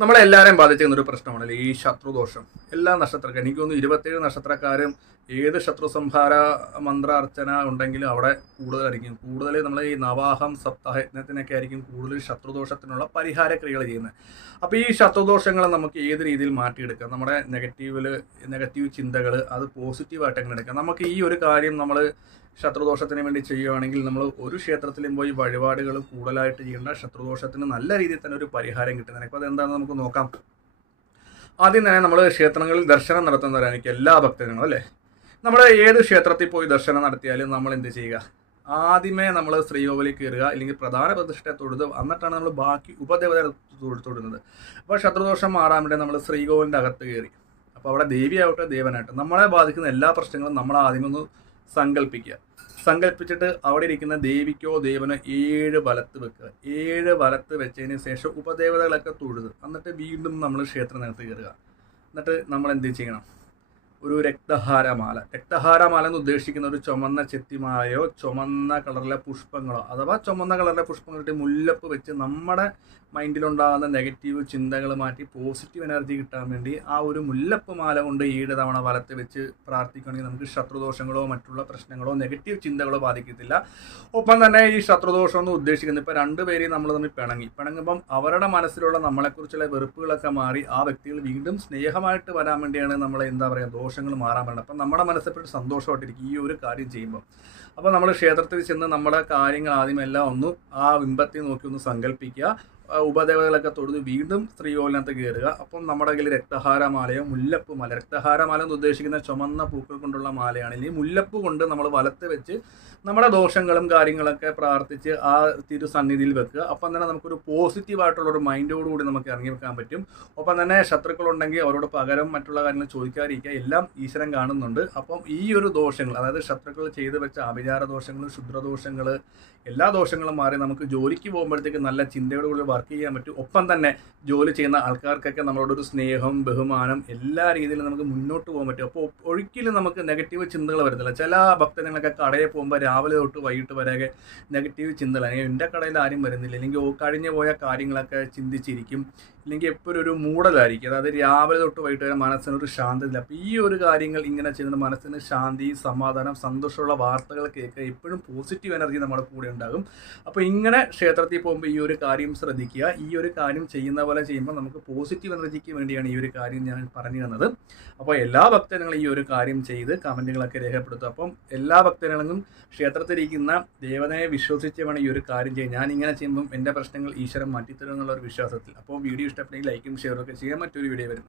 നമ്മളെല്ലാവരെയും ബാധിച്ചിരുന്ന ഒരു പ്രശ്നമാണല്ലോ ഈ ശത്രുദോഷം. എല്ലാ നക്ഷത്രക്കാരും എനിക്ക് തോന്നുന്നു 27 നക്ഷത്രക്കാരും ഏത് ശത്രു സംഹാര മന്ത്ര അർച്ചന ഉണ്ടെങ്കിലും അവിടെ കൂടുതലായിരിക്കും. കൂടുതൽ നമ്മൾ ഈ നവാഹം സപ്താഹയജ്ഞത്തിനൊക്കെ ആയിരിക്കും കൂടുതൽ ശത്രുദോഷത്തിനുള്ള പരിഹാര ക്രിയകൾ ചെയ്യുന്നത്. അപ്പോൾ ഈ ശത്രുദോഷങ്ങൾ നമുക്ക് ഏത് രീതിയിൽ മാറ്റിയെടുക്കാം? നമ്മുടെ നെഗറ്റീവ് ചിന്തകൾ അത് പോസിറ്റീവായിട്ട് എങ്ങനെ എടുക്കാം? നമുക്ക് ഈ ഒരു കാര്യം നമ്മൾ ശത്രുദോഷത്തിന് വേണ്ടി ചെയ്യുകയാണെങ്കിൽ നമ്മൾ ഒരു ക്ഷേത്രത്തിലും പോയി വഴിപാടുകൾ കൂടുതലായിട്ട് ചെയ്യേണ്ട, ശത്രുദോഷത്തിന് നല്ല രീതിയിൽ തന്നെ ഒരു പരിഹാരം കിട്ടുന്നതിന്. അപ്പോൾ അതെന്താണെന്ന് നമുക്ക് നോക്കാം. ആദ്യം തന്നെ നമ്മൾ ക്ഷേത്രങ്ങളിൽ ദർശനം നടത്തുന്നവരായിരിക്കും എല്ലാ ഭക്തജനങ്ങളും അല്ലേ. നമ്മൾ ഏത് ക്ഷേത്രത്തിൽ പോയി ദർശനം നടത്തിയാലും നമ്മൾ എന്ത് ചെയ്യുക? ആദ്യമേ നമ്മൾ ശ്രീകോവിലിൽ കയറുക, അല്ലെങ്കിൽ പ്രധാന പ്രതിഷ്ഠയെ തൊഴുത് എന്നിട്ടാണ് നമ്മൾ ബാക്കി ഉപദേവതയെ തൊഴുന്നത്. അപ്പോൾ ശത്രുദോഷം മാറാൻ വേണ്ടി നമ്മൾ ശ്രീകോവിലിൻ്റെ അകത്ത് കയറി. അപ്പോൾ അവിടെ ദേവിയാവട്ടെ ദേവനാവട്ടെ നമ്മളെ ബാധിക്കുന്ന എല്ലാ പ്രശ്നങ്ങളും നമ്മൾ ആദ്യം ഒന്ന് സങ്കല്പിച്ചിട്ട് അവിടെ ഇരിക്കുന്ന ദേവിക്കോ ദേവനോ 7 വലത്ത് വെക്കുക. 7 വലത്ത് വെച്ചതിന് ശേഷം ഉപദേവതകളൊക്കെ തൊഴുത് എന്നിട്ട് വീണ്ടും നമ്മൾ ക്ഷേത്രത്തിനകത്ത് കയറുക. എന്നിട്ട് നമ്മൾ എന്ത് ചെയ്യണം? ഒരു രക്തഹാരമാല എന്ന് ഉദ്ദേശിക്കുന്ന ഒരു ചുമന്ന ചെത്തിമാലയോ ചുമന്ന കളറിലെ പുഷ്പങ്ങളോ അഥവാ ചുമന്ന കളറിലെ പുഷ്പങ്ങളിട്ട് മുല്ലപ്പ് വെച്ച് നമ്മുടെ മൈൻഡിലുണ്ടാകുന്ന നെഗറ്റീവ് ചിന്തകൾ മാറ്റി പോസിറ്റീവ് എനർജി കിട്ടാൻ വേണ്ടി ആ ഒരു മുല്ലപ്പ് മാല കൊണ്ട് 7 തവണ വലത്ത് വെച്ച് പ്രാർത്ഥിക്കുകയാണെങ്കിൽ നമുക്ക് ശത്രുദോഷങ്ങളോ മറ്റുള്ള പ്രശ്നങ്ങളോ നെഗറ്റീവ് ചിന്തകളോ ബാധിക്കത്തില്ല. ഒപ്പം തന്നെ ഈ ശത്രുദോഷം എന്ന് ഉദ്ദേശിക്കുന്നത് ഇപ്പോൾ രണ്ടുപേരെയും നമ്മൾ തമ്മിൽ പിണങ്ങുമ്പം അവരുടെ മനസ്സിലുള്ള നമ്മളെക്കുറിച്ചുള്ള വെറുപ്പുകളൊക്കെ മാറി ആ വ്യക്തികൾ വീണ്ടും സ്നേഹമായിട്ട് വരാൻ വേണ്ടിയാണ് നമ്മൾ എന്താ പറയുക ദോഷങ്ങൾ മാറാൻ വേണ്ടത്. അപ്പം നമ്മുടെ മനസ്സിൽ സന്തോഷമായിട്ടിരിക്കും ഈ ഒരു കാര്യം ചെയ്യുമ്പോൾ. അപ്പോൾ നമ്മൾ ക്ഷേത്രത്തിൽ ചെന്ന് നമ്മുടെ കാര്യങ്ങൾ ആദ്യമെല്ലാം ഒന്ന് ആ ബിംബത്തിൽ നോക്കി ഒന്ന് സങ്കല്പിക്കുക. ഉപദേവതകളൊക്കെ തൊഴുത് വീണ്ടും ശ്രീകോവിലിനകത്ത് കയറുക. അപ്പം നമ്മുടെ കയ്യിൽ രക്തഹാരമാലയോ മുല്ലപ്പ് മാല, രക്തഹാരമാല എന്ന് ഉദ്ദേശിക്കുന്ന ചുമന്ന പൂക്കൾ കൊണ്ടുള്ള മാലയാണ്. ഇനി മുല്ലപ്പ് കൊണ്ട് നമ്മൾ വലത്ത് വെച്ച് നമ്മുടെ ദോഷങ്ങളും കാര്യങ്ങളൊക്കെ പ്രാർത്ഥിച്ച് ആ തിരുസന്നിധിയിൽ വെക്കുക. അപ്പം തന്നെ നമുക്കൊരു പോസിറ്റീവായിട്ടുള്ളൊരു മൈൻഡോടുകൂടി നമുക്ക് ഇറങ്ങി വെക്കാൻ പറ്റും. ഒപ്പം തന്നെ ശത്രുക്കളുണ്ടെങ്കിൽ അവരോട് പകരം മറ്റുള്ള കാര്യങ്ങൾ ചോദിക്കാതിരിക്കുക. എല്ലാം ഈശ്വരൻ കാണുന്നുണ്ട്. അപ്പം ഈ ഒരു ദോഷങ്ങൾ, അതായത് ശത്രുക്കൾ ചെയ്തു വെച്ച ആഭിചാര ദോഷങ്ങൾ, ക്ഷുദ്രദോഷങ്ങൾ, എല്ലാ ദോഷങ്ങളും മാറി നമുക്ക് ജോലിക്ക് പോകുമ്പോഴത്തേക്ക് നല്ല ചിന്തയോടുകൂടി വർക്ക് ചെയ്യാൻ പറ്റും. ഒപ്പം തന്നെ ജോലി ചെയ്യുന്ന ആൾക്കാർക്കൊക്കെ നമ്മളോടൊരു സ്നേഹം, ബഹുമാനം എല്ലാ രീതിയിലും നമുക്ക് മുന്നോട്ട് പോകാൻ പറ്റും. അപ്പോൾ ഒരിക്കലും നമുക്ക് നെഗറ്റീവ് ചിന്തകൾ വരുന്നില്ല. ചില ഭക്തജനങ്ങളൊക്കെ കടയിൽ പോകുമ്പോൾ രാവിലെ തൊട്ട് വൈകിട്ട് വരെ നെഗറ്റീവ് ചിന്തകൾ, അല്ലെങ്കിൽ എൻ്റെ കടയിൽ ആരും വരുന്നില്ല, അല്ലെങ്കിൽ കഴിഞ്ഞു പോയ കാര്യങ്ങളൊക്കെ ചിന്തിച്ചിരിക്കും, ഇല്ലെങ്കിൽ എപ്പോഴും ഒരു മൂടലായിരിക്കും. അതായത് രാവിലെ തൊട്ട് വൈകിട്ട് വരെ മനസ്സിനൊരു ശാന്തത. അപ്പോൾ ഈ ഒരു കാര്യങ്ങൾ ഇങ്ങനെ ചെയ്യുന്ന മനസ്സിന് ശാന്തി, സമാധാനം, സന്തോഷമുള്ള വാർത്തകൾ കേൾക്കുക, എപ്പോഴും പോസിറ്റീവ് എനർജി നമ്മുടെ കൂടെ ഉണ്ടാകും. അപ്പോൾ ഇങ്ങനെ ക്ഷേത്രത്തിൽ പോകുമ്പോൾ ഈ ഒരു കാര്യം ശ്രദ്ധിക്കുക. ഈ ഒരു കാര്യം ചെയ്യുന്ന പോലെ ചെയ്യുമ്പോൾ നമുക്ക് പോസിറ്റീവ് എനർജിക്ക് വേണ്ടിയാണ് ഈ ഒരു കാര്യം ഞാൻ പറഞ്ഞു തന്നത്. അപ്പോൾ എല്ലാ ഭക്തജനങ്ങളും ഈ ഒരു കാര്യം ചെയ്ത് കമൻറ്റുകളൊക്കെ രേഖപ്പെടുത്തും. അപ്പം എല്ലാ ഭക്തജനങ്ങളും ക്ഷേത്രത്തിലിരിക്കുന്ന ദേവതയെ വിശ്വസിച്ച് വേണം ഈ ഒരു കാര്യം ചെയ്യാൻ. ഞാൻ ഇങ്ങനെ ചെയ്യുമ്പം എൻ്റെ പ്രശ്നങ്ങൾ ഈശ്വരൻ മാറ്റിത്തരും എന്നുള്ള ഒരു വിശ്വാസത്തിൽ. അപ്പോൾ വീഡിയോ ഇഷ്ടപ്പെട്ടെങ്കിൽ ലൈക്കും ഷെയറും ഒക്കെ ചെയ്യാൻ. മറ്റൊരു വീഡിയോ വരും.